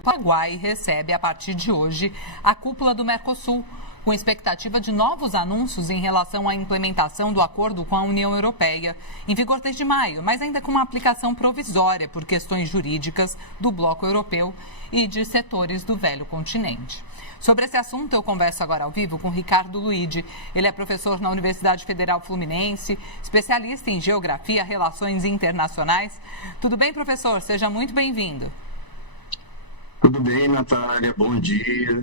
o Paraguai recebe a partir de hoje a cúpula do Mercosul, com expectativa de novos anúncios em relação à implementação do acordo com a União Europeia, em vigor desde maio, mas ainda com uma aplicação provisória por questões jurídicas do bloco europeu e de setores do velho continente. Sobre esse assunto, eu converso agora ao vivo com Ricardo Luigi. Ele é professor na Universidade Federal Fluminense, especialista em Geografia e Relações Internacionais. Tudo bem, professor? Seja muito bem-vindo. Tudo bem, Natália. Bom dia.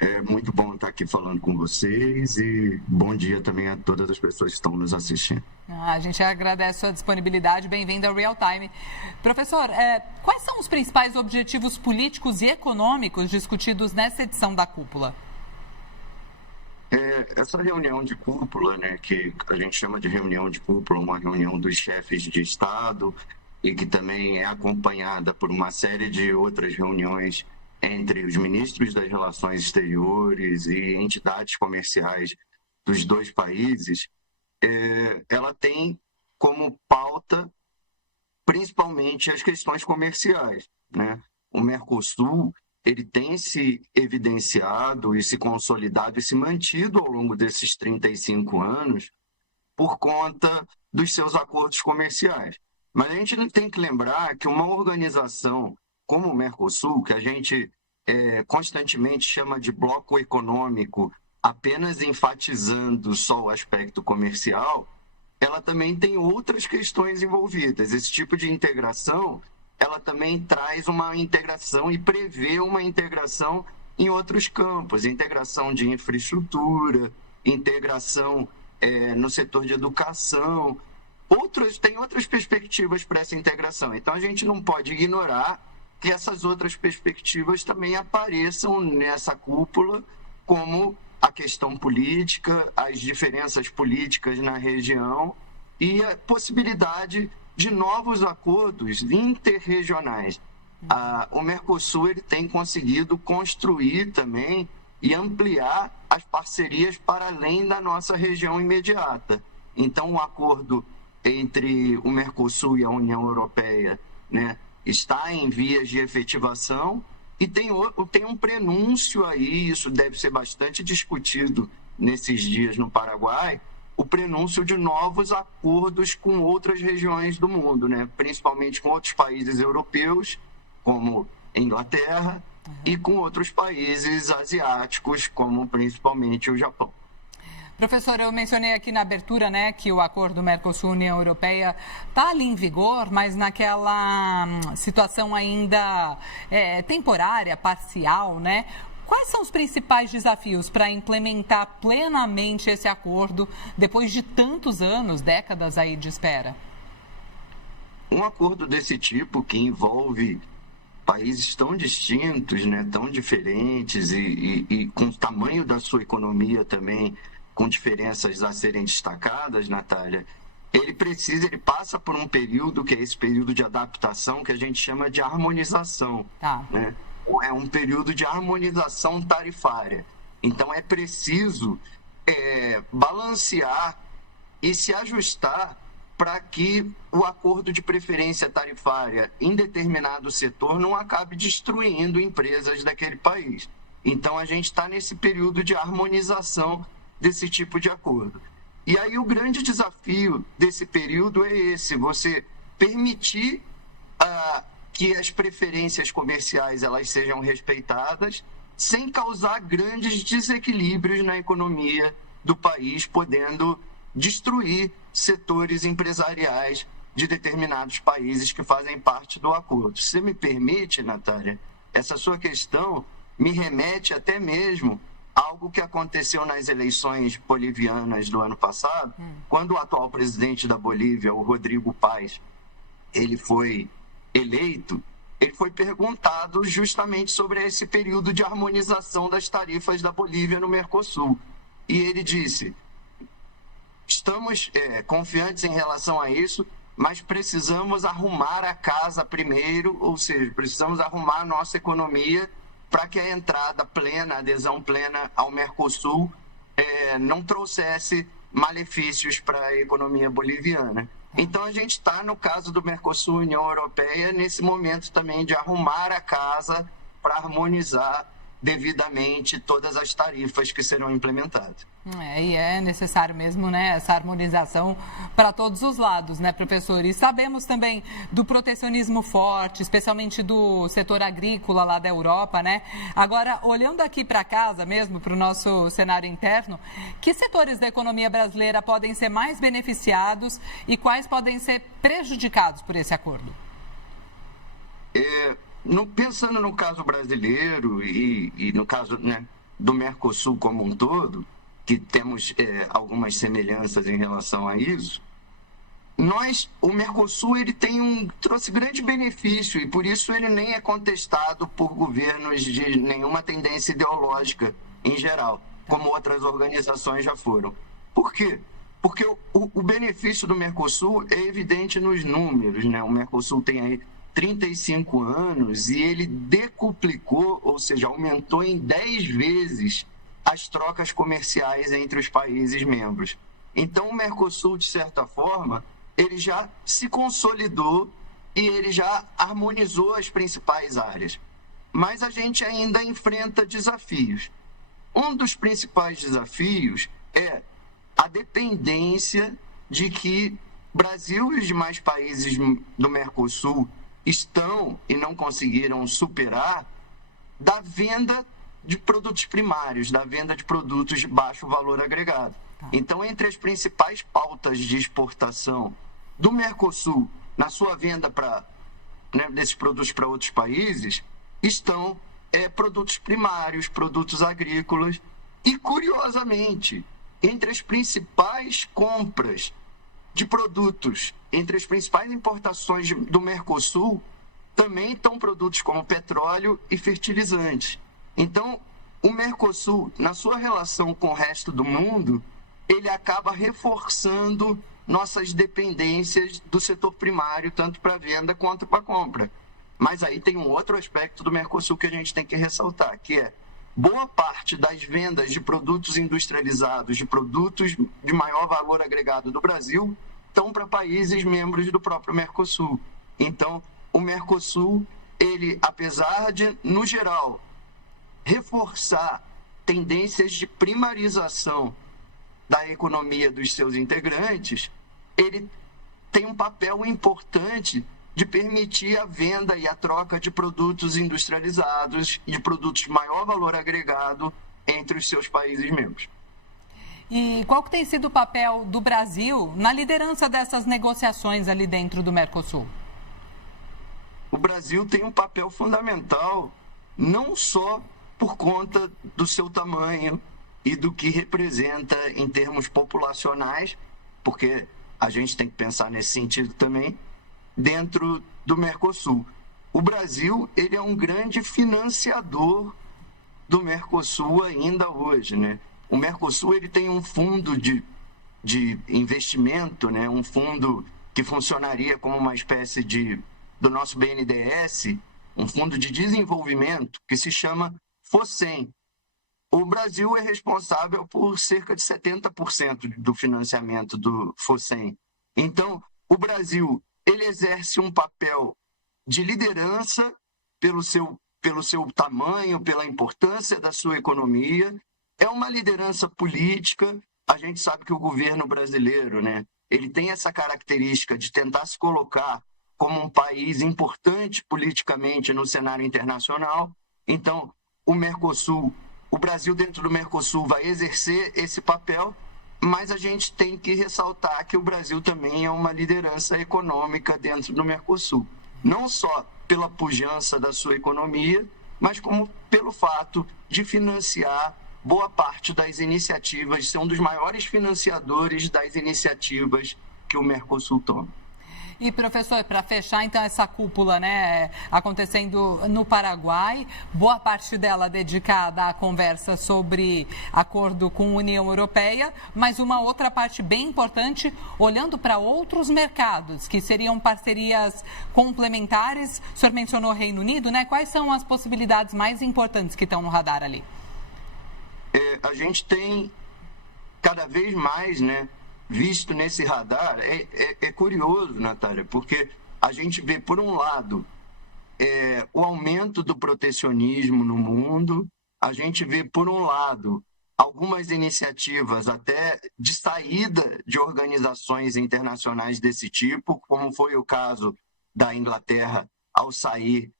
É muito bom estar aqui falando com vocês e bom dia também a todas as pessoas que estão nos assistindo. A gente agradece a sua disponibilidade. Bem-vindo ao Real Time. Professor, quais são os principais objetivos políticos e econômicos discutidos nessa edição da cúpula? Essa reunião de cúpula, né, que a gente chama de reunião de cúpula, uma reunião dos chefes de Estado e que também é acompanhada por uma série de outras reuniões entre os ministros das Relações Exteriores e entidades comerciais dos dois países, ela tem como pauta principalmente as questões comerciais, né? O Mercosul, ele tem se evidenciado e se consolidado e se mantido ao longo desses 35 anos por conta dos seus acordos comerciais. Mas a gente tem que lembrar que uma organização como o Mercosul, que a gente constantemente chama de bloco econômico, apenas enfatizando só o aspecto comercial, ela também tem outras questões envolvidas. Esse tipo de integração, ela também traz uma integração e prevê uma integração em outros campos, integração de infraestrutura, integração no setor de educação, tem outras perspectivas para essa integração. Então, a gente não pode ignorar que essas outras perspectivas também apareçam nessa cúpula, como a questão política, as diferenças políticas na região e a possibilidade de novos acordos interregionais. O Mercosul ele tem conseguido construir também e ampliar as parcerias para além da nossa região imediata. Então, o acordo entre o Mercosul e a União Europeia, né, está em vias de efetivação e tem um prenúncio aí, isso deve ser bastante discutido nesses dias no Paraguai, o prenúncio de novos acordos com outras regiões do mundo, né? Principalmente com outros países europeus, como Inglaterra, e com outros países asiáticos, como principalmente o Japão. Professor, eu mencionei aqui na abertura, né, que o acordo Mercosul-União Europeia está ali em vigor, mas naquela situação ainda temporária, parcial, né? Quais são os principais desafios para implementar plenamente esse acordo depois de tantos anos, décadas aí de espera? Um acordo desse tipo que envolve países tão distintos, né, tão diferentes e com o tamanho da sua economia também, com diferenças a serem destacadas, Natália, ele passa por um período, que é esse período de adaptação, que a gente chama de harmonização. Né? É um período de harmonização tarifária. Então, é preciso balancear e se ajustar para que o acordo de preferência tarifária em determinado setor não acabe destruindo empresas daquele país. Então, a gente está nesse período de harmonização desse tipo de acordo. E aí o grande desafio desse período é esse, você permitir que as preferências comerciais elas sejam respeitadas sem causar grandes desequilíbrios na economia do país, podendo destruir setores empresariais de determinados países que fazem parte do acordo. Se você me permite, Natália, essa sua questão me remete até mesmo algo que aconteceu nas eleições bolivianas do ano passado, quando o atual presidente da Bolívia, o Rodrigo Paz, ele foi eleito, ele foi perguntado justamente sobre esse período de harmonização das tarifas da Bolívia no Mercosul. E ele disse, estamos confiantes em relação a isso, mas precisamos arrumar a casa primeiro, ou seja, precisamos arrumar a nossa economia para que a entrada plena, a adesão plena ao Mercosul não trouxesse malefícios para a economia boliviana. Então, a gente está, no caso do Mercosul, União Europeia, nesse momento também de arrumar a casa para harmonizar devidamente todas as tarifas que serão implementadas. E é necessário mesmo, né, essa harmonização para todos os lados, né, professor? E sabemos também do protecionismo forte, especialmente do setor agrícola lá da Europa, né? Agora, olhando aqui para casa mesmo, para o nosso cenário interno, que setores da economia brasileira podem ser mais beneficiados e quais podem ser prejudicados por esse acordo? Pensando no caso brasileiro e no caso, né, do Mercosul como um todo, que temos algumas semelhanças em relação a isso, o Mercosul ele trouxe grande benefício e por isso ele nem é contestado por governos de nenhuma tendência ideológica em geral, como outras organizações já foram. Por quê? Porque o benefício do Mercosul é evidente nos números, né? O Mercosul tem aí 35 anos e ele decuplicou, ou seja, aumentou em 10 vezes as trocas comerciais entre os países membros. Então, o Mercosul, de certa forma, ele já se consolidou e ele já harmonizou as principais áreas. Mas a gente ainda enfrenta desafios. Um dos principais desafios é a dependência de que Brasil e os demais países do Mercosul estão e não conseguiram superar da venda de produtos primários, da venda de produtos de baixo valor agregado. Então, entre as principais pautas de exportação do Mercosul, na sua venda desses produtos para outros países, estão produtos primários, produtos agrícolas e, curiosamente, entre as principais compras de produtos, entre as principais importações do Mercosul, também estão produtos como petróleo e fertilizantes. Então, o Mercosul, na sua relação com o resto do mundo, ele acaba reforçando nossas dependências do setor primário, tanto para venda quanto para compra. Mas aí tem um outro aspecto do Mercosul que a gente tem que ressaltar, que é boa parte das vendas de produtos industrializados, de produtos de maior valor agregado do Brasil, estão para países membros do próprio Mercosul. Então, o Mercosul, ele, apesar de, no geral, reforçar tendências de primarização da economia dos seus integrantes, ele tem um papel importante de permitir a venda e a troca de produtos industrializados e de produtos de maior valor agregado entre os seus países membros. E qual que tem sido o papel do Brasil na liderança dessas negociações ali dentro do Mercosul? O Brasil tem um papel fundamental, não só por conta do seu tamanho e do que representa em termos populacionais, porque a gente tem que pensar nesse sentido também, dentro do Mercosul. O Brasil, ele é um grande financiador do Mercosul ainda hoje, né? O Mercosul, ele tem um fundo de investimento, né? Um fundo que funcionaria como uma espécie do nosso BNDES, um fundo de desenvolvimento que se chama FOSEM. O Brasil é responsável por cerca de 70% do financiamento do FOSEM. Então, o Brasil, ele exerce um papel de liderança pelo seu tamanho, pela importância da sua economia. É uma liderança política. A gente sabe que o governo brasileiro, né, ele tem essa característica de tentar se colocar como um país importante politicamente no cenário internacional. Então, o Brasil dentro do Mercosul vai exercer esse papel, mas a gente tem que ressaltar que o Brasil também é uma liderança econômica dentro do Mercosul. Não só pela pujança da sua economia, mas como pelo fato de financiar boa parte das iniciativas, ser um dos maiores financiadores das iniciativas que o Mercosul toma. E, professor, para fechar, então, essa cúpula, né, acontecendo no Paraguai, boa parte dela dedicada à conversa sobre acordo com a União Europeia, mas uma outra parte bem importante, olhando para outros mercados, que seriam parcerias complementares. O senhor mencionou o Reino Unido, né? Quais são as possibilidades mais importantes que estão no radar ali? A gente tem cada vez mais, né, visto nesse radar. É curioso, Natália, porque a gente vê, por um lado, o aumento do protecionismo no mundo. A gente vê, por um lado, algumas iniciativas até de saída de organizações internacionais desse tipo, como foi o caso da Inglaterra ao sair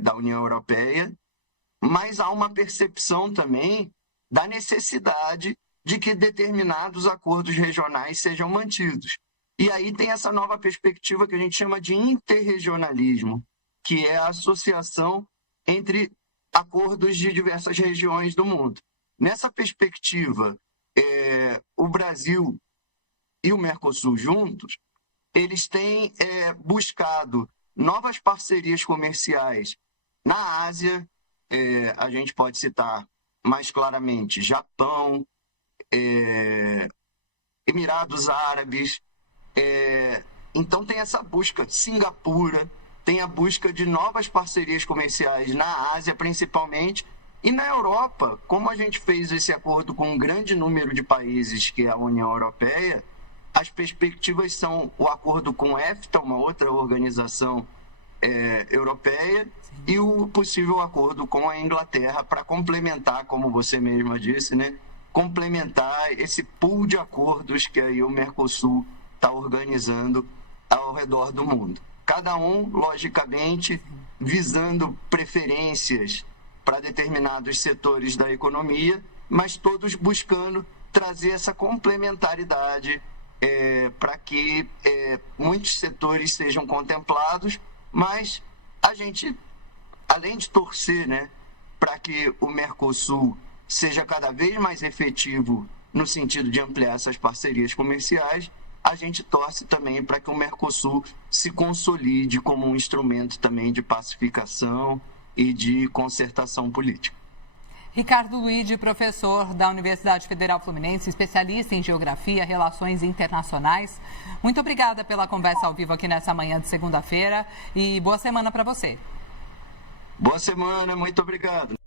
da União Europeia, mas há uma percepção também da necessidade de que determinados acordos regionais sejam mantidos. E aí tem essa nova perspectiva que a gente chama de interregionalismo, que é a associação entre acordos de diversas regiões do mundo. Nessa perspectiva, o Brasil e o Mercosul juntos, eles têm buscado novas parcerias comerciais na Ásia. A gente pode citar mais claramente Japão, Emirados Árabes. Então tem essa busca, Singapura, tem a busca de novas parcerias comerciais na Ásia principalmente, e na Europa, como a gente fez esse acordo com um grande número de países, que é a União Europeia, as perspectivas são o acordo com a EFTA, uma outra organização europeia, e o possível acordo com a Inglaterra para complementar, como você mesma disse, né? Complementar esse pool de acordos que aí o Mercosul está organizando ao redor do mundo. Cada um, logicamente, visando preferências para determinados setores da economia, mas todos buscando trazer essa complementaridade para que muitos setores sejam contemplados, mas a gente, além de torcer, né, para que o Mercosul seja cada vez mais efetivo no sentido de ampliar essas parcerias comerciais, a gente torce também para que o Mercosul se consolide como um instrumento também de pacificação e de concertação política. Ricardo Luigi, professor da Universidade Federal Fluminense, especialista em Geografia e Relações Internacionais. Muito obrigada pela conversa ao vivo aqui nessa manhã de segunda-feira e boa semana para você. Boa semana, muito obrigado.